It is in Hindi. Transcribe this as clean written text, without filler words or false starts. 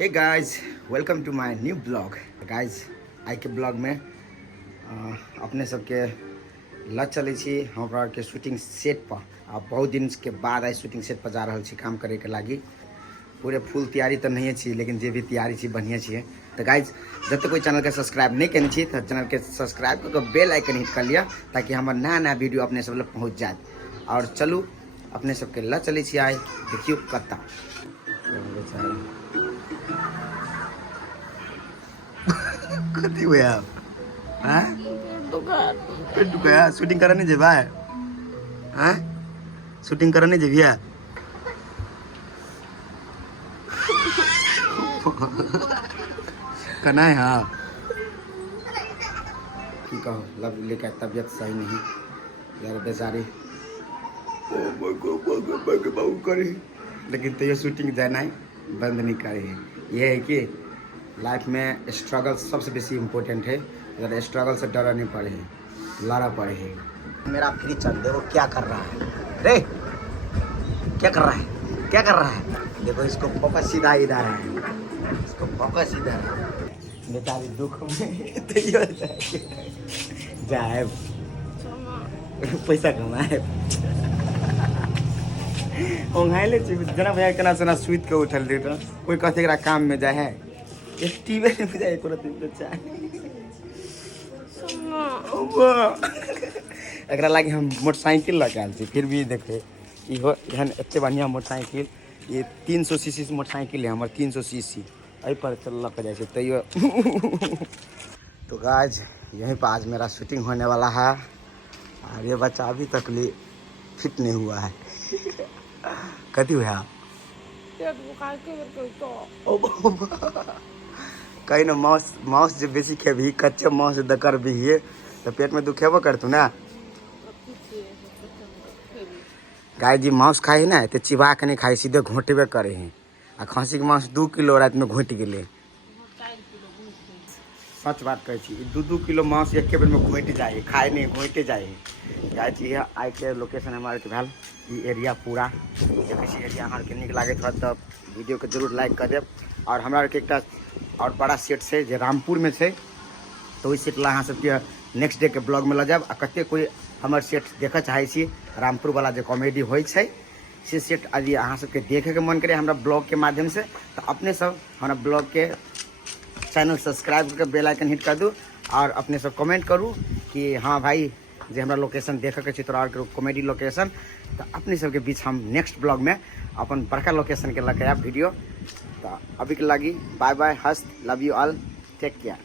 Hey guys, welcome to my new blog. Guys, आई के ब्लॉग में अपने सबके लग चले छी हमरा के शूटिंग सेट पर। आप बहुत दिन के बाद आई शूटिंग सेट पर जा रहल छी काम करे के लागी। पूरे फुल तैयारी तो नहीं छी, लेकिन जे भी तैयारी छी बढ़िया छी। तो गाइज, जब तक कोई चैनल के सब्सक्राइब नहीं करनी छी तो चैनल के सब्सक्राइब करके बेल आइकन हिट कर लिया, ताकि हमारा नया नया वीडियो अपने सब लग पहुँच जाए। और चलू अपने सबके लग चले छी आए, देखियो कत्ता कथी हुआ हैं? पेट दुखाया शूटिंग करने जेबा हैं? शूटिंग करने जेबिया कना है। हाँ की कहो, लव लेके तबीयत सही नहीं यार बेचारी बहु करे, लेकिन तो ये शूटिंग जाना बंद नहीं करे है। ये है कि लाइफ में स्ट्रगल सबसे बेसी इम्पोर्टेंट है। अगर स्ट्रगल से डरा नहीं पड़े है, लड़ा पड़े है। मेरा फ्री चल देखो क्या कर रहा है रे, क्या कर रहा है, क्या कर रहा है। देखो इसको फोकस सीधा इधर है, इसको फोकस इधर है। बेचारी दुख में जाए पैसा कमाए ओंघाइले जना भैया केना सना सुइत के उठल दे तो कोई कहते एकरा काम में जाए है टीवी में जाए एको रति बच्चा एकरा लागी हम मोटरसाइकिल लगा छी। फिर भी देखे इहो एहन एते बढ़िया मोटरसाइकिल, ये 300 सीसी मोटरसाइकिल है हमर, 300 सीसी एहि पर चलक जाए तैयो। तो गाइस, यहीं पर आज मेरा शूटिंग होने वाला है और ये बच्चा अभी तक ले फिट नहीं हुआ है। कथी हुआ कहीं ना मांस मांस जो बेसी खेबी, कच्चे मांस दकर भी है तो पेट में दुखेबो करतू ना। गाय जी मांस खाई ना तो चिबा के नहीं खाई, सीधे घोटबे करे हैं। आ खसी के मांस 2 किलो रात में घोट गए। सच बात कहे छी, 2-2 किलो मांस एक बेर में घोट जाए, खाए नहीं घोटे जाए। गाय जी आई के लोकेशन हमारे के भेल ई एरिया पूरा देखिए। एरिया हमारे के निक लागे तो वीडियो के जरूर लाइक कर देव। और हमारा के एक और बड़ा सेट से जो रामपुर में से, तो वही सेट ला अहाँ सबके नेक्स्ट डे के ब्लॉग में ल जाब। आ कते कोई हमार सेट देखे चाहे छी रामपुर वाला जो कॉमेडी होइ छै से सेट यदि अहाँ सबके देखे के मन करे हमरा ब्लॉग के माध्यम से, तो अपने सब हमारा ब्लॉग के चैनल सब्सक्राइब करके बेल आइकन हिट कर दूँ। और अपने सब कमेंट करूँ कि हाँ भाई जो हमारा लोकेशन देखे के चित्र और कॉमेडी लोकेशन, तो अपने सबके बीच हम नेक्स्ट ब्लॉग में अपन बड़का लोकेशन के लगे वीडियो। तो अभी के लगी बाय बाय, हस्त, love you all, take care.